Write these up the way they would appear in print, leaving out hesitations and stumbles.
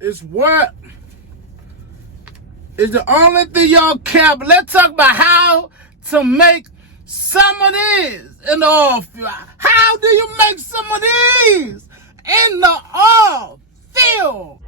is what is the only thing y'all care about. Let's talk about how to make some of these in the oil field. How do you make some of these in the oil field?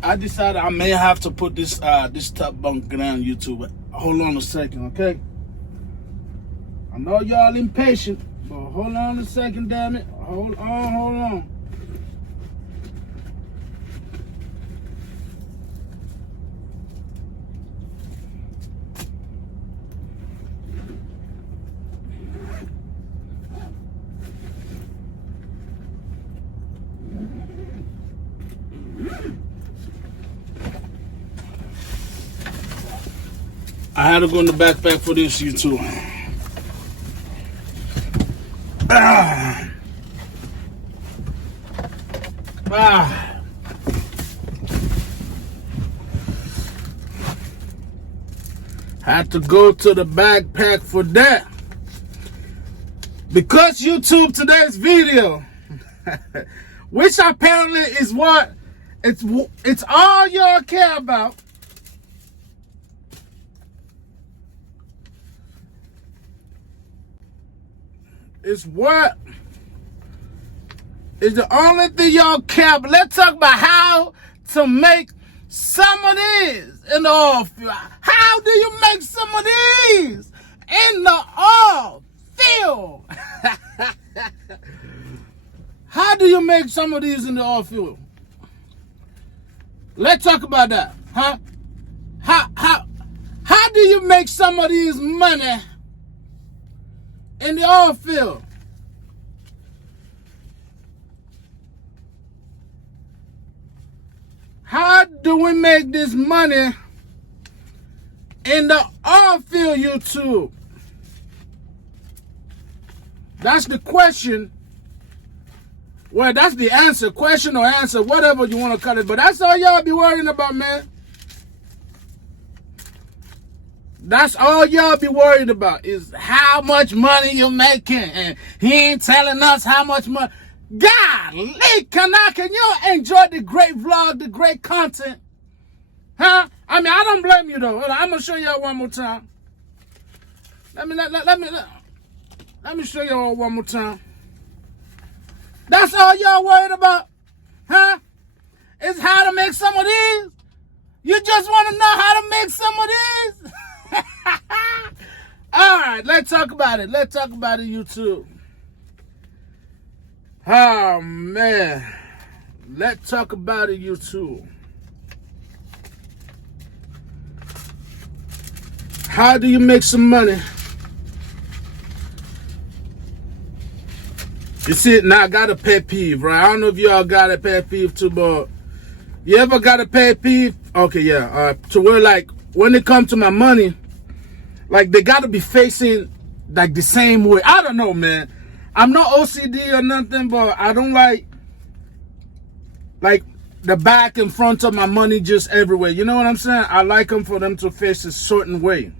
I decided I may have to put this top bunk down YouTube. Hold on a second, okay? I know y'all impatient, but hold on a second, damn it. Hold on. I had to go in the backpack for this, YouTube. Had to go to the backpack for that. Because YouTube, today's video, which apparently is what it's all y'all care about. It's what is the only thing y'all care about. Let's talk about how to make some of these in the oil field. How do you make some of these in the oil field? How do you make some of these in the oil field? Let's talk about that, huh? How do you make some of these money in the oil field? How do we make this money in the oil field, YouTube? That's the question. Well, that's the answer. Question or answer, whatever you want to call it. But that's all y'all be worrying about, man. That's all y'all be worried about is how much money you're making. And he ain't telling us how much money. Golly, can you enjoy the great vlog, the great content? Huh? I mean, I don't blame you, though. I'm going to show y'all one more time. Let me show y'all one more time. That's all y'all worried about? Huh? Is how to make some of these? You just want to know how to make some of these? All right, let's talk about it. Let's talk about it, YouTube. Oh, man. Let's talk about it, YouTube. How do you make some money? You see, now I got a pet peeve, right? I don't know if y'all got a pet peeve too, but you ever got a pet peeve? Okay, yeah. To where, like, when it comes to my money, like, they got to be facing, like, the same way. I don't know, man. I'm not OCD or nothing, but I don't like the back and front of my money just everywhere. You know what I'm saying? I like them for them to face a certain way.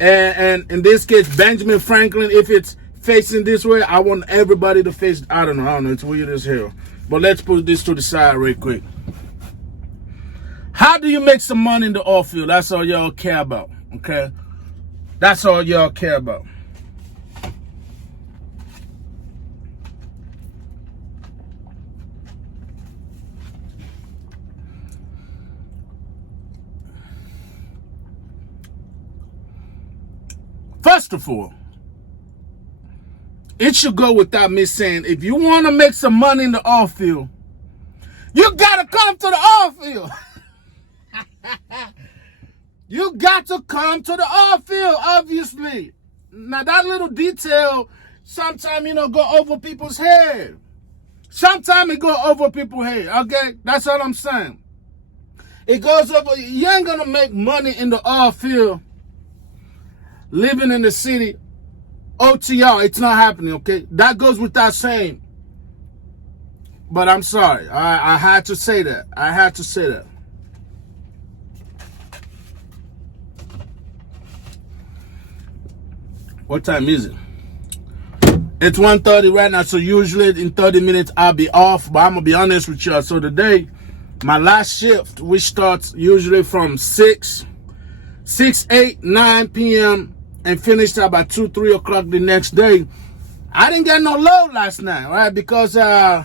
And in this case, Benjamin Franklin, if it's facing this way, I want everybody to face, I don't know, it's weird as hell. But let's put this to the side real quick. How do you make some money in the oil field? That's all y'all care about, okay? That's all y'all care about. First of all, it should go without me saying, if you want to make some money in the oil field, you got to come to the oil field. You got to come to the oil field, obviously. Now, that little detail sometimes, go over people's head. Sometimes it go over people's head, okay? That's all I'm saying. It goes over. You ain't going to make money in the oil field living in the city. OTR, it's not happening, okay? That goes without saying. But I'm sorry. I had to say that. I had to say that. What time is it? It's 1:30 right now, so usually in 30 minutes I'll be off, but I'm going to be honest with y'all. So today, my last shift, which starts usually from 6, 8, 9 p.m. and finished about 2, 3 o'clock the next day. I didn't get no load last night, right? Because the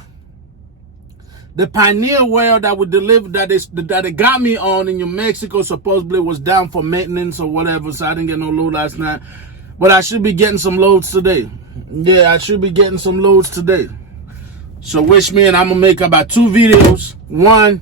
Pioneer well that we delivered, that they got me on in New Mexico, supposedly was down for maintenance or whatever, so I didn't get no load last night. But I should be getting some loads today. Yeah, I should be getting some loads today. So wish me, and I'm going to make about 2 videos. One,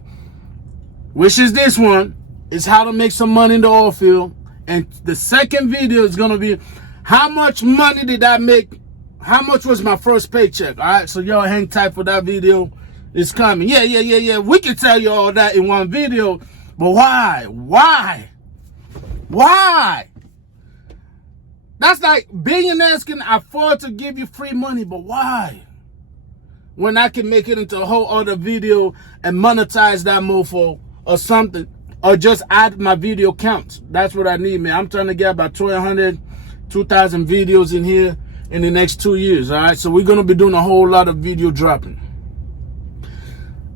which is this one, is how to make some money in the oil field. And the second video is going to be how much money did I make? How much was my first paycheck? All right, so y'all hang tight for that video. It's coming. Yeah. We can tell you all that in one video. But why? Why? That's like billionaires can afford to give you free money, but why? When I can make it into a whole other video and monetize that mofo or something, or just add my video count. That's what I need, man. I'm trying to get about 1,200, 2,000 videos in here in the next 2 years, all right? So we're going to be doing a whole lot of video dropping.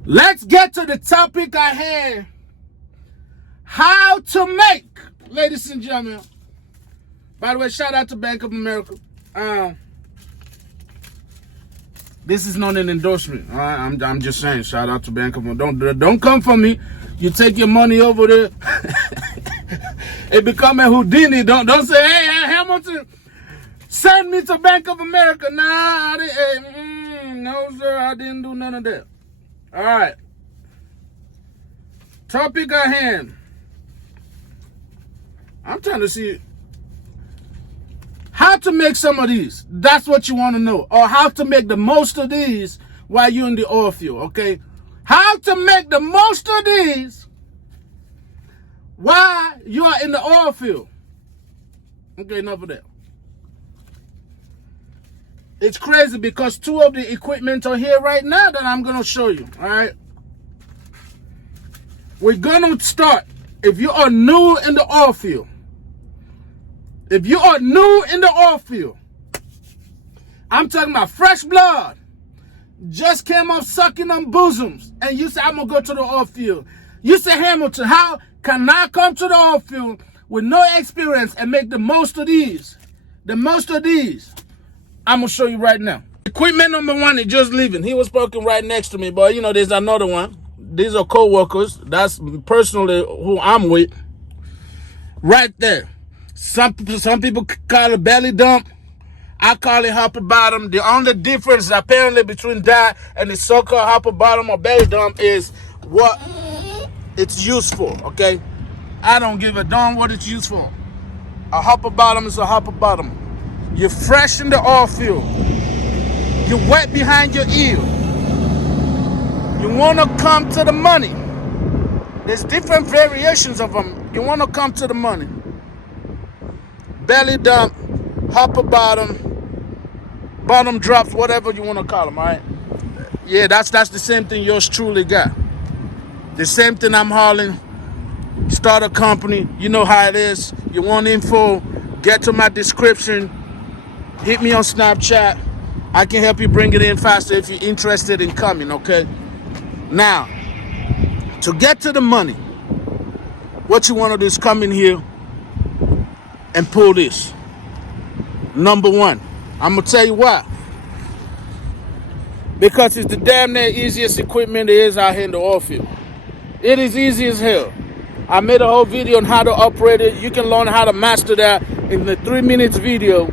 Let's get to the topic I had. How to make, ladies and gentlemen. By the way, shout out to Bank of America. This is not an endorsement. All right? I'm just saying, shout out to Bank of America. Don't come for me. You take your money over there. It become a Houdini. Don't say, hey, Hamilton, send me to Bank of America. Nah, I didn't. No, sir, I didn't do none of that. All right. Topic at hand. I'm trying to see how to make some of these. That's what you want to know. Or how to make the most of these while you're in the oil field, okay? How to make the most of these while you are in the oil field. Okay, enough of that. It's crazy because 2 of the equipment are here right now that I'm going to show you, all right? We're going to start. If you are new in the oil field, I'm talking about fresh blood, just came off sucking on bosoms, and you say, I'm going to go to the oil field. You say, Hamilton, how can I come to the oil field with no experience and make the most of these? The most of these. I'm going to show you right now. Equipment number 1 is just leaving. He was parking right next to me, but there's another one. These are co-workers. That's personally who I'm with. Right there. Some people call it belly dump. I call it hopper bottom. The only difference apparently between that and the so-called hopper bottom or belly dump is what it's used for, okay? I don't give a darn what it's used for. A hopper bottom is a hopper bottom. You're fresh in the oil field. You're wet behind your ear. You want to come to the money. There's different variations of them. You want to come to the money. Belly dump, hopper bottom, bottom drops, whatever you want to call them, all right? Yeah, that's the same thing yours truly got. The same thing I'm hauling. Start a company. You know how it is. You want info, get to my description. Hit me on Snapchat. I can help you bring it in faster if you're interested in coming, okay? Now, to get to the money, what you want to do is come in here and pull this. Number 1. I'm going to tell you why. Because it's the damn near easiest equipment there is out here in the oil field. It is easy as hell. I made a whole video on how to operate it. You can learn how to master that in the 3 minutes video.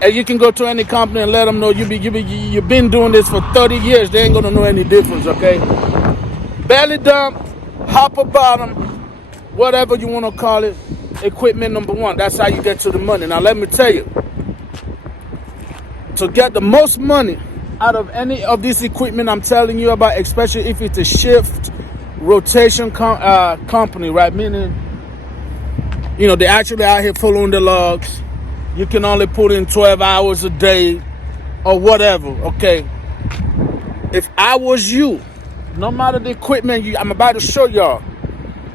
And you can go to any company and let them know you've been doing this for 30 years. They ain't gonna know any difference, okay? Belly dump, hopper bottom, whatever you want to call it, equipment number one. That's how you get to the money. Now let me tell you, to get the most money out of any of this equipment I'm telling you about, especially if it's a shift rotation company, right? Meaning, you know, they actually out here following the logs. You can only put in 12 hours a day or whatever, okay? If I was you, no matter the equipment I'm about to show y'all,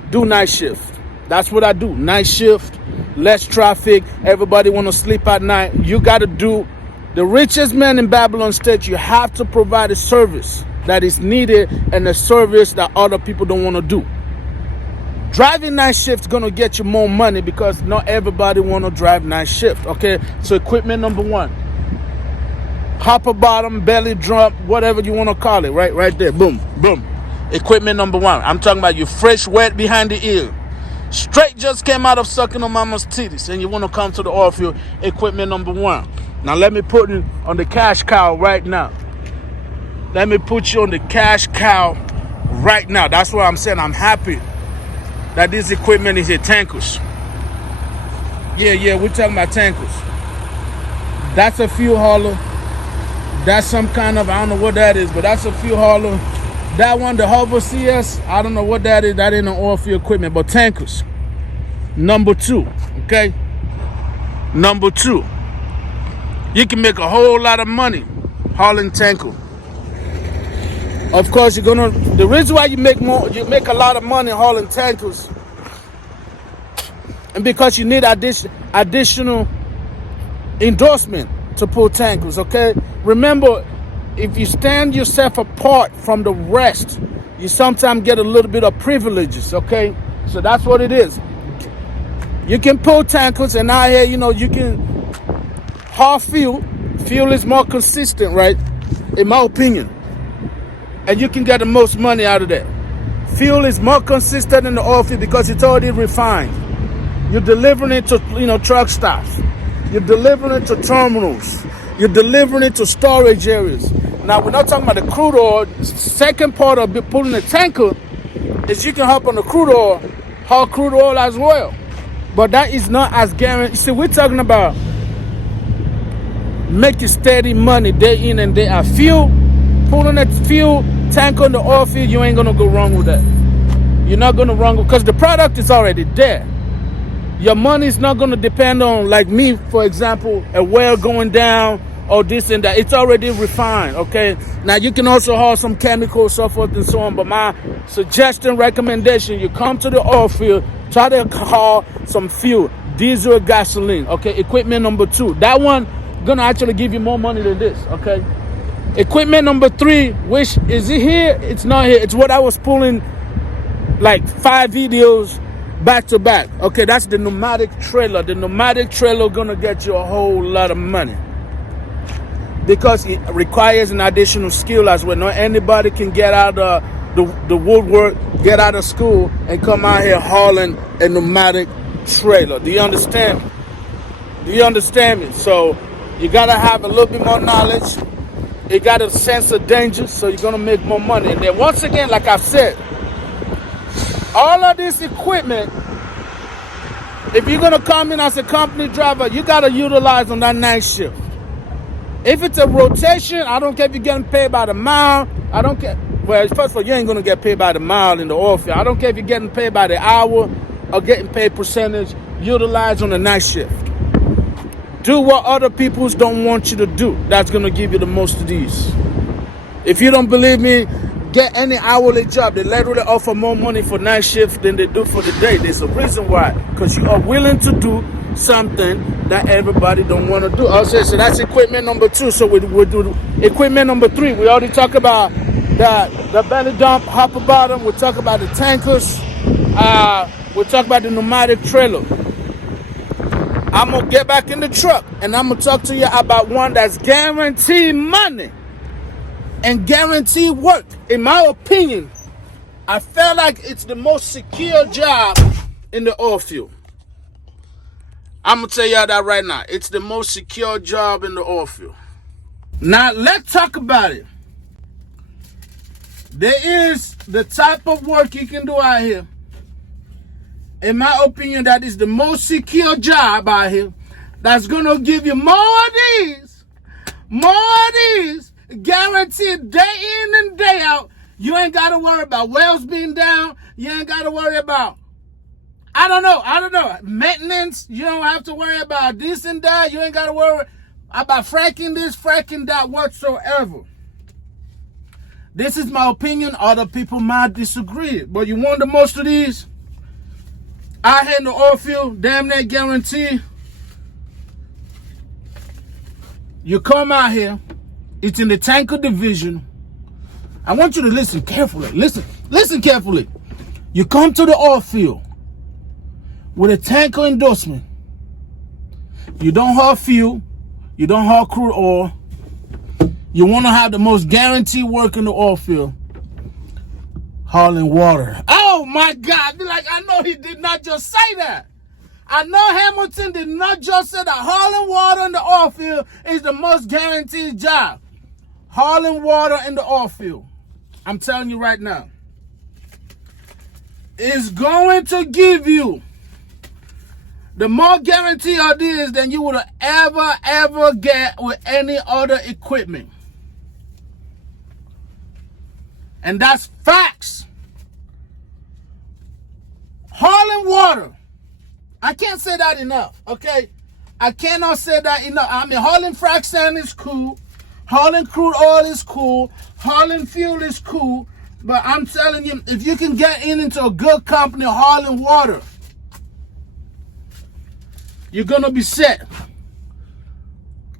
do night shift. That's what I do. Night shift, less traffic. Everybody want to sleep at night. You got to do the richest man in Babylon State. You have to provide a service that is needed and a service that other people don't want to do. Driving night shift is going to get you more money because not everybody want to drive night shift. Okay, so equipment number one. Hopper bottom, belly drum, whatever you want to call it. Right there. Boom, boom. Equipment number one. I'm talking about you fresh, wet behind the ear. Straight just came out of sucking on mama's titties and you want to come to the oil field. Equipment number one. Now let me put it on the cash cow right now. Let me put you on the cash cow right now. That's what I'm saying. I'm happy that this equipment is here. Tankers. Yeah, we're talking about tankers. That's a fuel hauler. That's some kind of, I don't know what that is, but that's a fuel hauler. That one, the HOPPER CS, I don't know what that is. That ain't an oil field equipment, but tankers. Number two, okay? Number two. You can make a whole lot of money hauling tanker. Of course, the reason why you make a lot of money hauling tankers, and because you need additional endorsement to pull tankers, okay? Remember, if you stand yourself apart from the rest, you sometimes get a little bit of privileges, okay? So that's what it is. You can pull tankers, and out here, you know, you can haul fuel. Fuel is more consistent, right? In my opinion. And you can get the most money out of that. Fuel is more consistent in the oil field because it's already refined. You're delivering it to, you know, truck stops. You're delivering it to terminals. You're delivering it to storage areas. Now, we're not talking about the crude oil. The second part of pulling a tanker is you can hop on the crude oil, haul crude oil as well. But that is not as guaranteed. See, we're talking about making steady money day in and day out. Fuel, pulling that fuel tanker in the oil field, you ain't going to go wrong with that. You're not going to wrong because the product is already there. Your money is not going to depend on, like me, for example, a well going down or this and that. It's already refined, okay? Now, you can also haul some chemicals, so forth and so on. But my suggestion, recommendation, you come to the oil field, try to haul some fuel, diesel or gasoline, okay? Equipment number two. That one going to actually give you more money than this, okay? Equipment number three, which is it here? It's not here. It's what I was pulling like 5 videos back to back. Okay, that's the pneumatic trailer. The pneumatic trailer gonna get you a whole lot of money because it requires an additional skill as well. Not anybody can get out of the woodwork, get out of school, and come out here hauling a pneumatic trailer. Do you understand me? Do you understand me? So you gotta have a little bit more knowledge. You got a sense of danger, so you're gonna make more money. And then once again, like I've said, all of this equipment, if you're going to come in as a company driver, you got to utilize on that night shift. If it's a rotation, I don't care if you're getting paid by the mile. I don't care. Well, first of all, you ain't going to get paid by the mile in the oil field. I don't care if you're getting paid by the hour or getting paid percentage. Utilize on the night shift. Do what other people don't want you to do. That's going to give you the most of these. If you don't believe me, get any hourly job. They literally offer more money for night shift than they do for the day. There's a reason why. Because you are willing to do something that everybody don't want to do. Also, so that's equipment number two. So we'll do equipment number three. We already talked about the belly dump, hopper bottom. We'll talk about the tankers. We'll talk about the pneumatic trailer. I'm going to get back in the truck and I'm going to talk to you about one that's guaranteed money and guaranteed work. In my opinion, I feel like it's the most secure job in the oil field. I'm going to tell y'all that right now. It's the most secure job in the oil field. Now, let's talk about it. There is the type of work you can do out here. In my opinion, that is the most secure job out here. That's going to give you more of these, guaranteed day in and day out. You ain't got to worry about wells being down. You ain't got to worry about, I don't know, maintenance. You don't have to worry about this and that. You ain't got to worry about fracking this, fracking that whatsoever. This is my opinion. Other people might disagree. But you want the most of these? Out here in the oil field, damn near guarantee. You come out here, it's in the tanker division. I want you to listen carefully. Listen carefully. You come to the oil field with a tanker endorsement. You don't haul fuel. You don't haul crude oil. You want to have the most guaranteed work in the oil field. Hauling water. Oh my God. Be like, I know he did not just say that. I know Hamilton did not just say that hauling water in the oil field is the most guaranteed job. Hauling water in the oil field. I'm telling you right now. Is going to give you the more guarantee of this than you would ever get with any other equipment. And that's facts. Hauling water. I can't say that enough, okay? I cannot say that enough. I mean, hauling frac sand is cool. Hauling crude oil is cool. Hauling fuel is cool. But I'm telling you, if you can get into a good company hauling water, you're going to be set.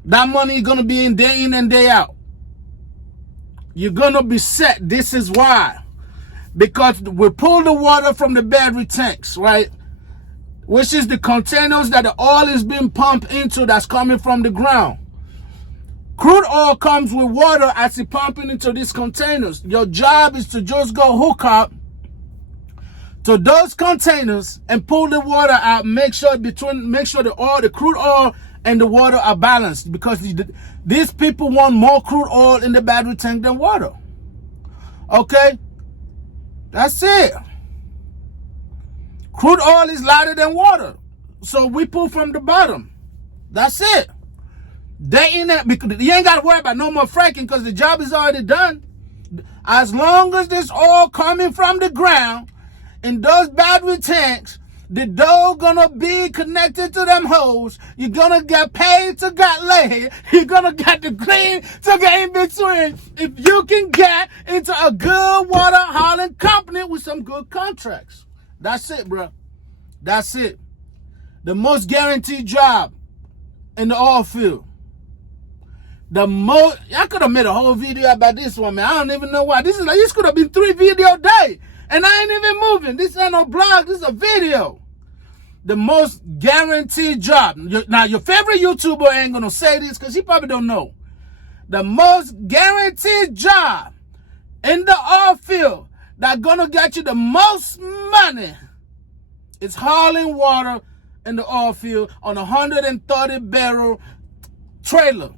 That money is going to be in and day out. You're going to be set. This is why. Because we pull the water from the battery tanks, right? Which is the containers that the oil is being pumped into that's coming from the ground. Crude oil comes with water as it's pumping into these containers. Your job is to just go hook up to those containers and pull the water out. Make sure the crude oil and the water are balanced, because these people want more crude oil in the battery tank than water. Okay? That's it. Crude oil is lighter than water. So we pull from the bottom. That's it. They in that, because you ain't got to worry about no more fracking, because the job is already done. As long as this oil coming from the ground in those battery tanks, the dough gonna be connected to them hoes. You're gonna get paid to get laid. You're gonna get the green to get in between. If you can get into a good water hauling company with some good contracts. That's it, bro. That's it. The most guaranteed job in the oil field. I could have made a whole video about this one, man. I don't even know why. This could have been 3 video day. And I ain't even moving. This ain't no blog. This is a video. The most guaranteed job. Now, your favorite YouTuber ain't going to say this because he probably don't know. The most guaranteed job in the oil field that's going to get you the most money is hauling water in the oil field on a 130-barrel trailer.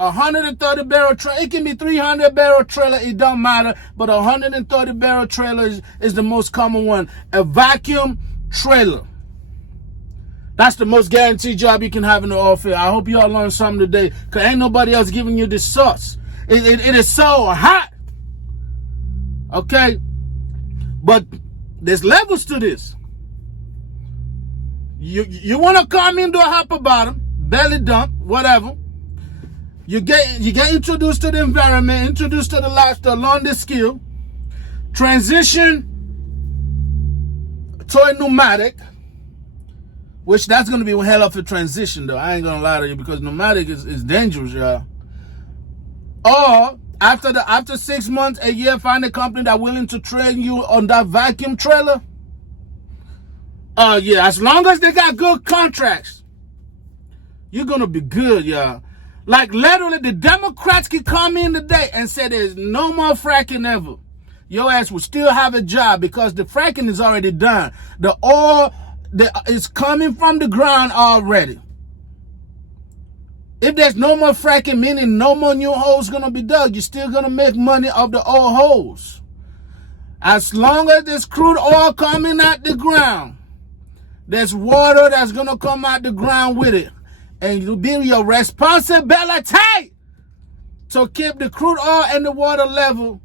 130-barrel trailer. It can be 300-barrel trailer. It don't matter. But a 130-barrel trailer is the most common one. A vacuum trailer. That's the most guaranteed job you can have in the oil field. I hope y'all learned something today, because ain't nobody else giving you this sauce. It is so hot. Okay? But there's levels to this. You want to come into a hopper bottom, belly dump, whatever. You get introduced to the environment, introduced to the lifestyle, learn the skill, transition to a pneumatic, which that's going to be a hell of a transition, though. I ain't going to lie to you, because pneumatic is dangerous, y'all. Or after 6 months, a year, find a company that's willing to train you on that vacuum trailer. Yeah, as long as they got good contracts, you're going to be good, y'all. Like, literally, the Democrats could come in today and say there's no more fracking ever. Your ass will still have a job, because the fracking is already done. The oil it's coming from the ground already. If there's no more fracking, meaning no more new holes gonna be dug, you're still gonna make money off the old holes. As long as there's crude oil coming out the ground, there's water that's gonna come out the ground with it. And it'll be your responsibility to keep the crude oil and the water level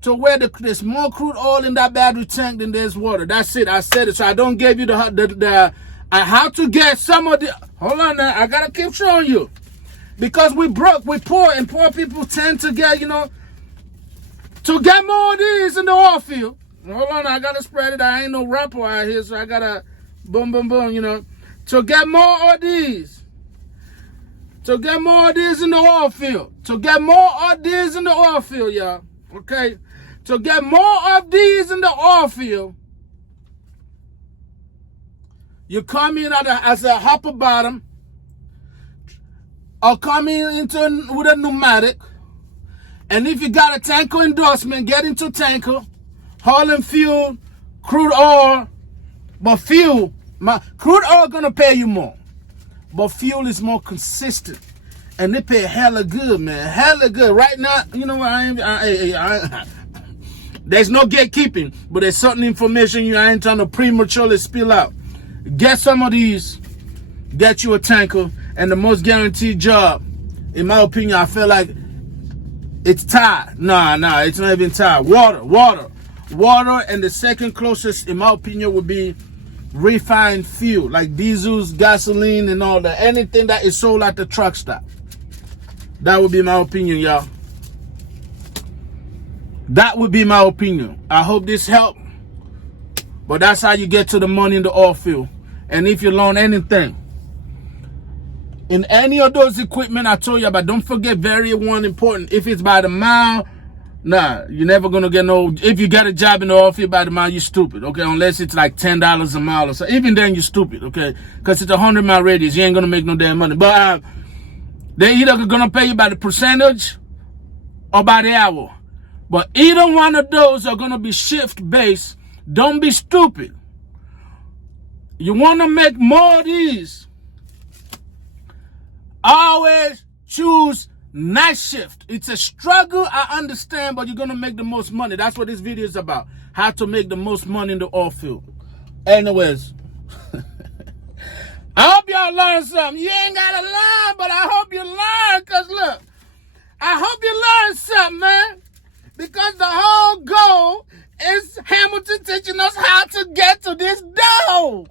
to where there's more crude oil in that battery tank than there's water. That's it. I said it. So I don't give you the how to get some of the. Hold on now. I gotta keep showing you, because we broke, we poor, and poor people tend to get, to get more of these in the oil field. Hold on, I gotta spread it. I ain't no rapper out here, so I gotta boom, boom, boom. To get more of these. To get more of these in the oil field. To get more of these in the oil field, y'all. Okay? To get more of these in the oil field, you come in as a hopper bottom, or come in with a pneumatic. And if you got a tanker endorsement, get into tanker, hauling fuel, crude oil, but fuel, crude oil gonna pay you more, but fuel is more consistent, and they pay hella good, man, hella good. Right now, you know what? There's no gatekeeping, but there's certain information I ain't trying to prematurely spill out. Get some of these, get you a tanker, and the most guaranteed job, in my opinion, I feel like it's tied. Nah, it's not even tied. Water, and the second closest, in my opinion, would be refined fuel, like diesels, gasoline, and all that. Anything that is sold at the truck stop. That would be my opinion, y'all. That would be my opinion. I hope this helped. But that's how you get to the money in the oil field. And if you learn anything, in any of those equipment I told you about, don't forget very one important. If it's by the mile, nah, you're never gonna get no. If you got a job in the oil field by the mile, you're stupid, okay? Unless it's like $10 a mile or so. Even then, you're stupid, okay? Because it's a 100-mile radius, you ain't gonna make no damn money. But they either gonna pay you by the percentage or by the hour. But either one of those are gonna be shift based. Don't be stupid. You wanna make more of these, always choose night shift. It's a struggle, I understand, but you're gonna make the most money. That's what this video is about. How to make the most money in the oil field. Anyways, I hope y'all learned something. You ain't gotta learn, but I hope you learn, because look, I hope you learned something, man. Because the whole goal is Hamilton teaching us how to get to this dough.